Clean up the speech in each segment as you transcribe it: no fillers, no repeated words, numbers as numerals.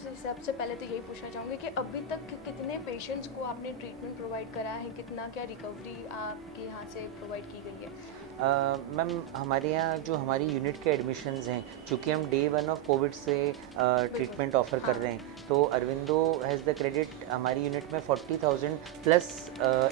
सबसे पहले तो यही पूछना चाहूँगी कि अभी तक कितने पेशेंट्स को आपने ट्रीटमेंट प्रोवाइड करा है, कितना क्या रिकवरी आपके यहाँ से प्रोवाइड की गई है? मैम हमारे यहाँ जो हमारी यूनिट के एडमिशन्स हैं, चूँकि हम डे वन ऑफ कोविड से बिल्कुल। ट्रीटमेंट ऑफ़र कर हाँ। रहे हैं, तो अरविंदो हैज़ द क्रेडिट हमारी यूनिट में 40,000 plus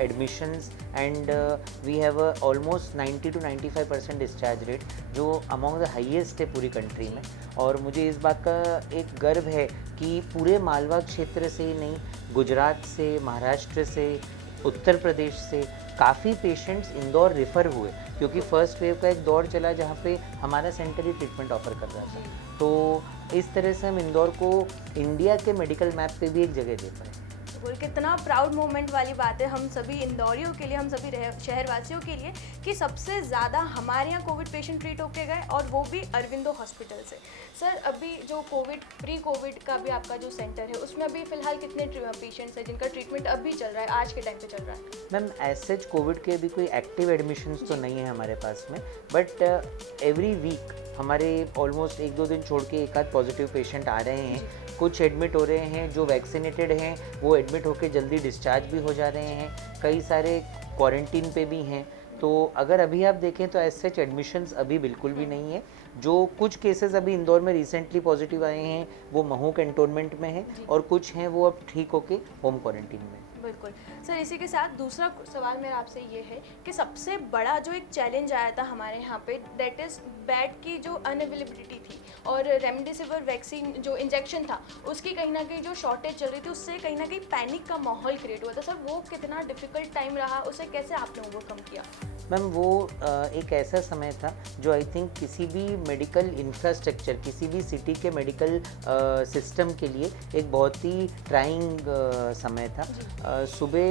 admissions and we have almost 90 to 95% discharge rate, जो अमॉन्ग द हाईएस्ट है पूरी कंट्री में। और मुझे इस बात का एक गर्व है कि पूरे मालवा क्षेत्र से ही नहीं, गुजरात से, महाराष्ट्र से, उत्तर प्रदेश से काफ़ी पेशेंट्स इंदौर रेफ़र हुए, क्योंकि फर्स्ट वेव का एक दौर चला जहाँ पे हमारा सेंटर ही ट्रीटमेंट ऑफ़र कर रहा था। तो इस तरह से हम इंदौर को इंडिया के मेडिकल मैप पे भी एक जगह दे पाए। बिल्कुल, कितना प्राउड मोमेंट वाली बात है हम सभी इंदौरियों के लिए, हम सभी शहरवासियों के लिए, कि सबसे ज़्यादा हमारे यहाँ कोविड पेशेंट ट्रीट होके गए और वो भी अरविंदो हॉस्पिटल से। सर, अभी जो कोविड प्री कोविड का भी आपका जो सेंटर है, उसमें अभी फ़िलहाल कितने पेशेंट्स हैं जिनका ट्रीटमेंट अभी चल रहा है, आज के टाइम पे चल रहा है? मैम एज सच कोविड के अभी कोई एक्टिव एडमिशन्स तो नहीं है हमारे पास में, बट एवरी वीक हमारे ऑलमोस्ट 1-2 दिन छोड़ के एक आध पॉजिटिव पेशेंट आ रहे हैं। कुछ एडमिट हो रहे हैं, जो वैक्सीनेटेड हैं वो एडमिट होकर जल्दी डिस्चार्ज भी हो जा रहे हैं, कई सारे क्वारंटीन पे भी हैं। तो अगर अभी आप देखें तो एज सच एडमिशन्स अभी बिल्कुल भी नहीं है। जो कुछ केसेस अभी इंदौर में रिसेंटली पॉजिटिव आए हैं वो महू कैंटोनमेंट में हैं, और कुछ हैं वो अब ठीक होके होम क्वारंटीन में। बिल्कुल। सर, इसी के साथ दूसरा सवाल मेरा आपसे ये है कि सबसे बड़ा जो एक चैलेंज आया था हमारे यहाँ पे, दैट इज़ बेड की जो अनअवेलेबिलिटी थी, और रेमडेसिविर वैक्सीन जो इंजेक्शन था उसकी कहीं ना कहीं जो शॉर्टेज चल रही थी, उससे कहीं ना कहीं पैनिक का माहौल क्रिएट हुआ था। सर, वो कितना डिफ़िकल्ट टाइम रहा, उसे कैसे आपने ओवरकम किया? मैम वो एक ऐसा समय था जो आई थिंक किसी भी मेडिकल इंफ्रास्ट्रक्चर, किसी भी सिटी के मेडिकल सिस्टम के लिए एक बहुत ही ट्राइंग समय था। सुबह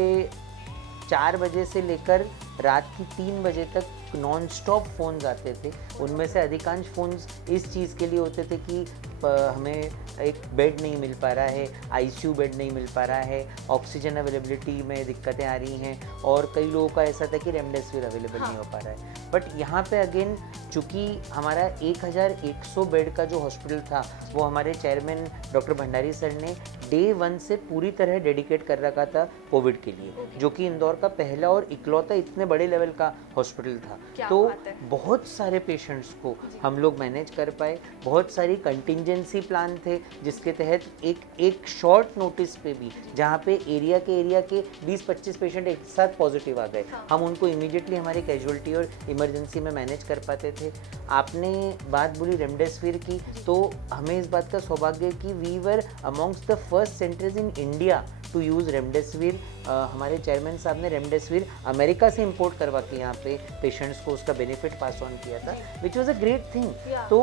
4 बजे से लेकर रात की 3 बजे तक नॉन स्टॉप फ़ोन्स आते थे। उनमें से अधिकांश फ़ोन्स इस चीज़ के लिए होते थे कि हमें एक बेड नहीं मिल पा रहा है, आईसीयू बेड नहीं मिल पा रहा है, ऑक्सीजन अवेलेबिलिटी में दिक्कतें आ रही हैं, और कई लोगों का ऐसा था कि रेमडेसिविर अवेलेबल नहीं हो पा रहा है। बट यहाँ पे अगेन चूँकि हमारा 1100 बेड का जो हॉस्पिटल था वो हमारे चेयरमैन डॉक्टर भंडारी सर ने डे 1 से पूरी तरह डेडिकेट कर रखा था कोविड के लिए, जो कि इंदौर का पहला और इकलौता इतने बड़े लेवल का हॉस्पिटल था। तो बहुत सारे पेशेंट्स को हम लोग मैनेज कर पाए। बहुत सारी कंटिंजेंसी प्लान थे जिसके तहत एक शॉर्ट नोटिस पे भी, जहाँ पे एरिया के 20-25 पेशेंट एक साथ पॉजिटिव आ गए, हम उनको इमीडिएटली हमारे कैजुअलिटी और इमरजेंसी में मैनेज कर पाते थे। आपने बात बोली रेमडेसिविर की, तो हमें इस बात का सौभाग्य है कि we were amongst the first centres in India to use remdesivir. हमारे चेयरमैन साहब ने रेमडेसिविर अमेरिका से इंपोर्ट करवा के यहाँ पे पेशेंट्स को उसका बेनिफिट पास ऑन किया था, which was a great thing. तो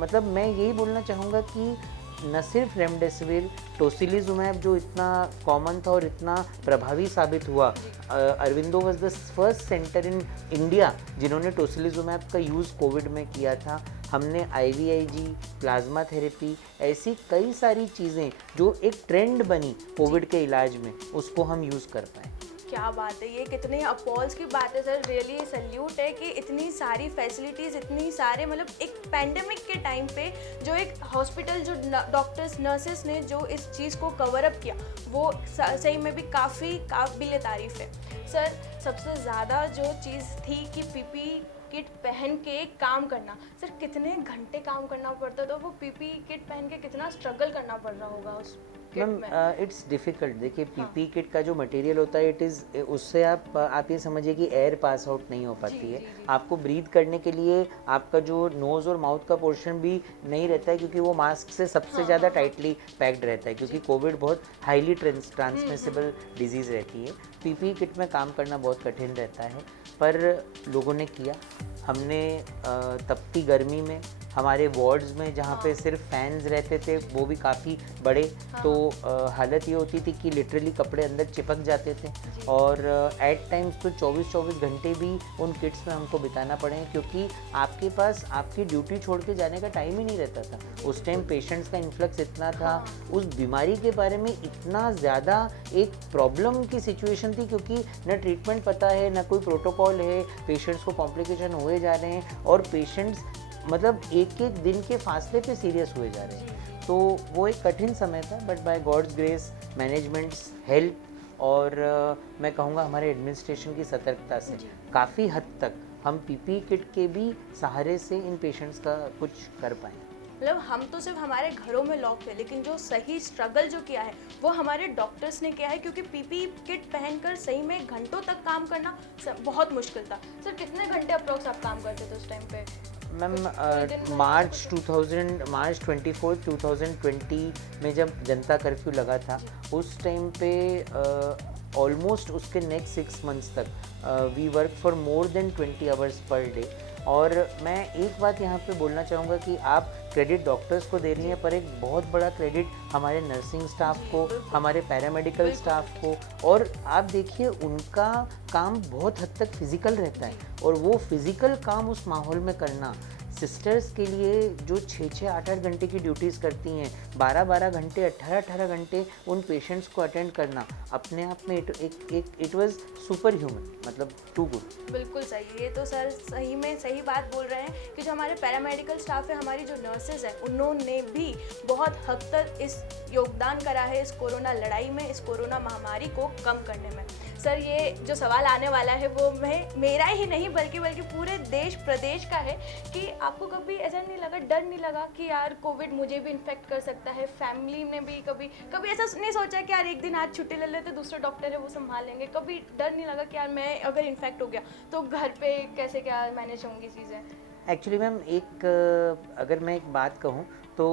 मतलब मैं यही बोलना चाहूँगा कि न सिर्फ रेमडेसिविर, टोसिलिजुमैब जो इतना कॉमन था और इतना प्रभावी साबित हुआ, Aurobindo was the first centre in India जिन्होंने टोसिलिजुमैब का यूज़ कोविड में किया था। हमने IVIG, प्लाज्मा थेरेपी, ऐसी कई सारी चीज़ें जो एक ट्रेंड बनी कोविड के इलाज में, उसको हम यूज़ कर पाए। क्या बात है, ये कितने अपॉल्स की बात है सर, रियली सैल्यूट है कि इतनी सारी फैसिलिटीज़, इतनी सारे, मतलब एक पैंडेमिक के टाइम पे जो एक हॉस्पिटल, जो डॉक्टर्स नर्सेस ने जो इस चीज़ को कवर अप किया, वो सही में भी काफ़ी काबिल तारीफ़ है। सर, सबसे ज़्यादा जो चीज़ थी कि PPE किट पहन के काम करना, सर कितने घंटे काम करना पड़ता था, वो PPE किट पहन के कितना स्ट्रगल करना पड़ रहा होगा उस मैम इट्स डिफ़िकल्ट। देखिए PPE किट का जो मटेरियल होता है, इट इज़, उससे आप ये समझिए कि एयर पास आउट नहीं हो पाती है। आपको ब्रीथ करने के लिए आपका जो नोज़ और माउथ का पोर्शन भी नहीं रहता है, क्योंकि वो मास्क से सबसे ज़्यादा टाइटली पैक्ड रहता है, क्योंकि कोविड बहुत हाईली ट्रांसमिसिबल डिजीज़ रहती है। PPE किट में काम करना बहुत कठिन रहता है, पर लोगों ने किया। हमने तपती गर्मी में हमारे वार्ड्स में, जहाँ पे सिर्फ फैंस रहते थे, वो भी काफ़ी बड़े, तो हालत ये होती थी कि लिटरली कपड़े अंदर चिपक जाते थे, और एट टाइम्स तो 24-24 घंटे भी उन किट्स में हमको बिताना पड़े, क्योंकि आपके पास आपकी ड्यूटी छोड़ के जाने का टाइम ही नहीं रहता था। उस टाइम पेशेंट्स का इन्फ्लक्स इतना था, उस बीमारी के बारे में इतना ज़्यादा एक प्रॉब्लम की सिचुएशन थी, क्योंकि न ट्रीटमेंट पता है, न कोई प्रोटोकॉल है, पेशेंट्स को कॉम्प्लिकेशन हुए जा रहे हैं, और पेशेंट्स मतलब एक दिन के फासले पे सीरियस हुए जा रहे हैं। तो वो एक कठिन समय था, but by God's grace, management's help और मैं कहूँगा हमारे एडमिनिस्ट्रेशन की सतर्कता से काफ़ी हद तक हम पीपीई किट के भी सहारे से इन पेशेंट्स का कुछ कर पाए। मतलब हम तो सिर्फ हमारे घरों में लॉक थे, लेकिन जो सही स्ट्रगल जो किया है वो हमारे डॉक्टर्स ने किया है, क्योंकि पीपीई किट पहनकर सही में घंटों तक काम करना बहुत मुश्किल था। सर कितने घंटे अप्रोक्स आप काम करते थे उस टाइम पे? मैम मार्च 24 2020 में जब जनता कर्फ्यू लगा था, उस टाइम पे ऑलमोस्ट उसके नेक्स्ट 6 मंथ्स तक we work for more than 20 hours per day. और मैं एक बात यहाँ पे बोलना चाहूँगा कि आप क्रेडिट डॉक्टर्स को दे रही हैं, पर एक बहुत बड़ा क्रेडिट हमारे नर्सिंग स्टाफ को, हमारे पैरामेडिकल स्टाफ को। और आप देखिए उनका काम बहुत हद तक फिज़िकल रहता है, और वो फिज़िकल काम उस माहौल में करना सिस्टर्स के लिए जो 6-6 8-8 घंटे की ड्यूटीज़ करती हैं, 12-12 घंटे 18-18 घंटे उन पेशेंट्स को अटेंड करना, अपने आप में इट वाज सुपर ह्यूमन, मतलब टू गुड। बिल्कुल सही, ये तो सर सही में सही बात बोल रहे हैं कि जो हमारे पैरामेडिकल स्टाफ है, हमारी जो नर्सेज हैं, उन्होंने भी बहुत हद तक इस योगदान करा है इस कोरोना लड़ाई में, इस कोरोना महामारी को कम करने में। सर ये जो सवाल आने वाला है वो मेरा ही नहीं बल्कि पूरे देश प्रदेश का है कि आपको कभी ऐसा नहीं लगा, डर नहीं लगा कि यार कोविड मुझे भी इन्फेक्ट कर सकता है? फैमिली ने भी कभी ऐसा नहीं सोचा कि यार एक दिन आज छुट्टी ले लेते, दूसरे डॉक्टर है वो संभाल लेंगे? कभी डर नहीं लगा कि यार मैं अगर इन्फेक्ट हो गया तो घर पे कैसे क्या मैनेज होंगी चीज़ें? एक्चुअली मैम अगर मैं एक बात कहूँ तो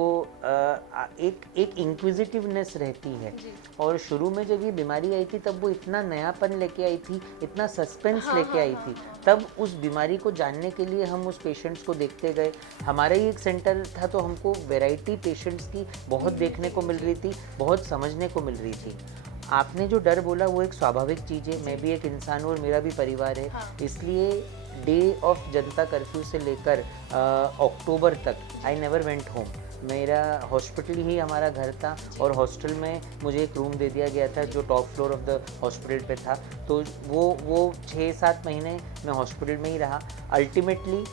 एक इंक्विजिटिवनेस रहती है, और शुरू में जब ये बीमारी आई थी तब वो इतना नयापन लेके आई थी, इतना सस्पेंस लेके आई थी। तब उस बीमारी को जानने के लिए हम उस पेशेंट्स को देखते गए। हमारा ही एक सेंटर था तो हमको वैरायटी पेशेंट्स की बहुत देखने को मिल रही थी, बहुत समझने को मिल रही थी। आपने जो डर बोला वो एक स्वाभाविक चीज़ है, मैं भी एक इंसान हूँ और मेरा भी परिवार है। इसलिए डे ऑफ जनता कर्फ्यू से लेकर अक्टूबर तक आई नेवर वेंट होम। मेरा हॉस्पिटल ही हमारा घर था, और हॉस्टल में मुझे एक रूम दे दिया गया था जो top floor of the hospital पे था। तो वो 6-7 महीने मैं हॉस्पिटल में ही रहा। अल्टीमेटली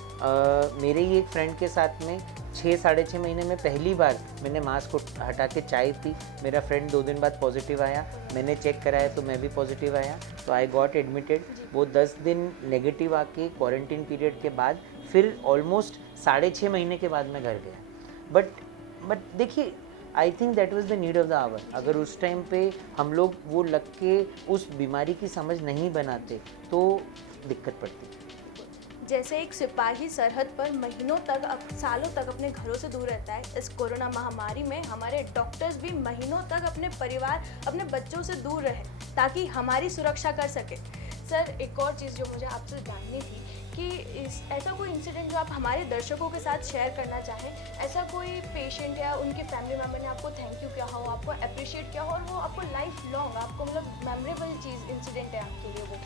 मेरे ही एक फ्रेंड के साथ में 6-6.5 महीने में पहली बार मैंने मास्क को हटा के चाय पी। मेरा फ्रेंड 2 दिन बाद पॉजिटिव आया, मैंने चेक कराया तो मैं भी पॉजिटिव आया, तो आई गॉट एडमिटेड। वो 10 दिन नेगेटिव आके क्वारंटीन पीरियड के बाद फिर ऑलमोस्ट 6.5 महीने के बाद मैं घर गया। बट देखिए, I think that was the need of the hour. अगर उस टाइम पे हम लोग वो लग के उस बीमारी की समझ नहीं बनाते तो दिक्कत पड़ती। जैसे एक सिपाही सरहद पर महीनों तक सालों तक अपने घरों से दूर रहता है, इस कोरोना महामारी में हमारे डॉक्टर्स भी महीनों तक अपने परिवार, अपने बच्चों से दूर रहे ताकि हमारी सुरक्षा कर सके। सर एक और चीज़ जो मुझे आपसे जाननी थी कि ऐसा कोई इंसिडेंट जो आप हमारे दर्शकों के साथ शेयर करना चाहें, ऐसा कोई पेशेंट या उनके फैमिली मेम्बर ने आपको थैंक यू किया हो, आपको अप्रिशिएट किया हो, और वो आपको लाइफ लॉन्ग आपको मतलब मेमोरेबल चीज़ इंसिडेंट है आपके लिए वो?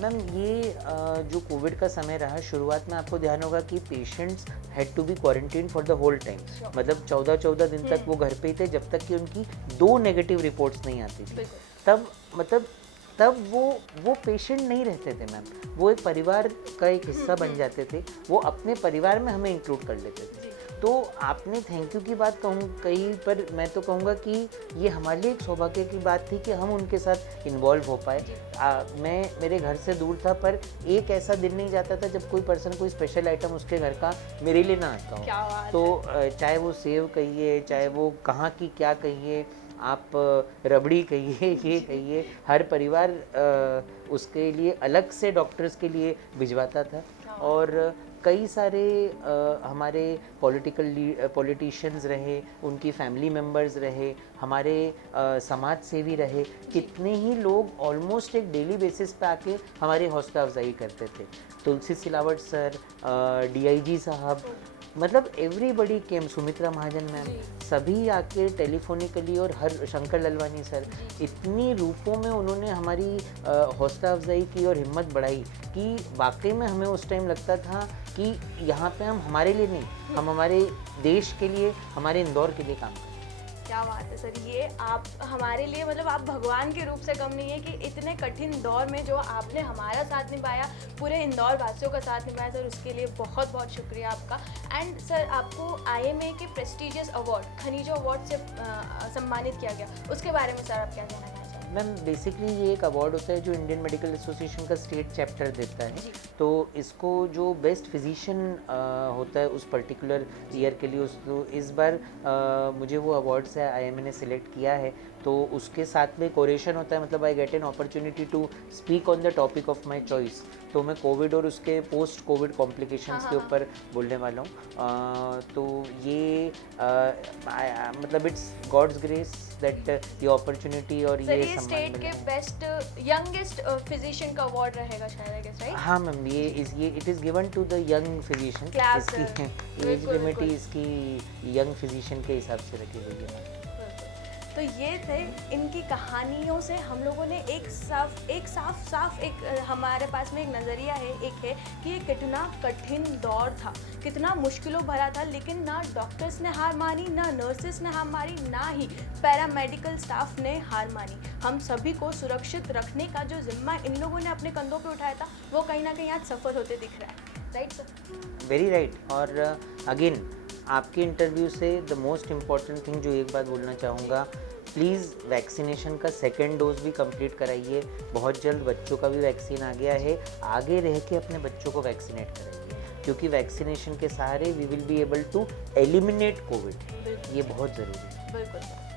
मैम ये जो कोविड का समय रहा, शुरुआत में आपको ध्यान होगा कि patients had to be quarantine for the whole time. मतलब 14-14 दिन तक वो घर पे ही थे जब तक कि उनकी 2 नेगेटिव रिपोर्ट्स नहीं आती थी। तब वो पेशेंट नहीं रहते थे मैम, वो एक परिवार का एक हिस्सा बन जाते थे, वो अपने परिवार में हमें इंक्लूड कर लेते थे। तो आपने थैंक यू की बात कही, पर मैं तो कहूँगा कि ये हमारे लिए एक सौभाग्य की बात थी कि हम उनके साथ इन्वॉल्व हो पाए। मैं मेरे घर से दूर था, पर एक ऐसा दिन नहीं जाता था जब कोई पर्सन कोई स्पेशल आइटम उसके घर का मेरे लिए ना आता हो। तो चाहे वो सेव कहिए, चाहे वो कहाँ की क्या कहिए, आप रबड़ी कहिए, ये कहिए, हर परिवार उसके लिए अलग से डॉक्टर्स के लिए भिजवाता था। और कई सारे हमारे पॉलिटिशियंस रहे, उनकी फैमिली मेम्बर्स रहे, हमारे समाज सेवी रहे, कितने ही लोग ऑलमोस्ट एक डेली बेसिस पे आके हमारी हौसला अफजाई करते थे। तुलसी सिलावट सर, DIG साहब, मतलब एवरीबडी केम, सुमित्रा महाजन मैम, सभी आके टेलीफोनिकली, और हर शंकर ललवानी सर, इतनी रूपों में उन्होंने हमारी हौसला अफजाई की और हिम्मत बढ़ाई कि वाकई में हमें उस टाइम लगता था कि यहाँ पे हम हमारे लिए नहीं, हम हमारे देश के लिए, हमारे इंदौर के लिए काम करें। क्या बात है सर, ये आप हमारे लिए मतलब आप भगवान के रूप से कम नहीं है कि इतने कठिन दौर में जो आपने हमारा साथ निभाया, पूरे इंदौर वासियों का साथ निभाया सर, उसके लिए बहुत बहुत शुक्रिया आपका। एंड सर आपको IMA के प्रेस्टिजियस अवार्ड खनिजो अवार्ड से सम्मानित किया गया, उसके बारे में सर आप क्या कहना चाहेंगे? मैम बेसिकली ये एक अवार्ड होता है जो इंडियन मेडिकल एसोसिएशन का स्टेट चैप्टर देता है। जी। तो इसको जो बेस्ट फिजिशियन होता है उस पर्टिकुलर ईयर के लिए, उस तो इस बार मुझे वो अवार्ड से IMA ने सिलेक्ट किया है। तो उसके साथ में कोरेशन होता है, मतलब I get an opportunity to speak on the topic of my choice. तो मैं कोविड और उसके पोस्ट कोविड कॉम्प्लिकेशंस के ऊपर बोलने वाला हूँ। तो ये मतलब इट्स गॉड्स ग्रेस दैट ये अपॉर्चुनिटी और सर ये ये सम्मान स्टेट के मिला। बेस्ट यंगेस्ट फिजिशियन का अवार्ड रहेगा शायद, आई गेस, राइट? हाँ मैम, ये it is given to the young physician. Class, इसकी sir. एज बिल्कुल, लिमिट ही बिल्कुल। इसकी यंग फिजिशियन के हिसाब से रखी गई है। तो ये थे इनकी कहानियों से हम लोगों ने एक साफ हमारे पास में एक नज़रिया है, एक है कि ये कितना कठिन दौर था, कितना मुश्किलों भरा था, लेकिन ना डॉक्टर्स ने हार मानी, ना नर्सेस ने हार मानी, ना ही पैरामेडिकल स्टाफ ने हार मानी। हम सभी को सुरक्षित रखने का जो जिम्मा इन लोगों ने अपने कंधों पे उठाया था, वो कहीं ना कहीं आज सफल होते दिख रहा है, राइट सर? Very right. और अगेन आपके इंटरव्यू से द मोस्ट इम्पॉर्टेंट थिंग जो एक बात बोलना चाहूँगा, प्लीज़ वैक्सीनेशन का सेकेंड डोज भी कंप्लीट कराइए। बहुत जल्द बच्चों का भी वैक्सीन आ गया है, आगे रह के अपने बच्चों को वैक्सीनेट कराइए, क्योंकि वैक्सीनेशन के सहारे we will be able to eliminate Covid. ये बहुत ज़रूरी है। बिल्कुल सर।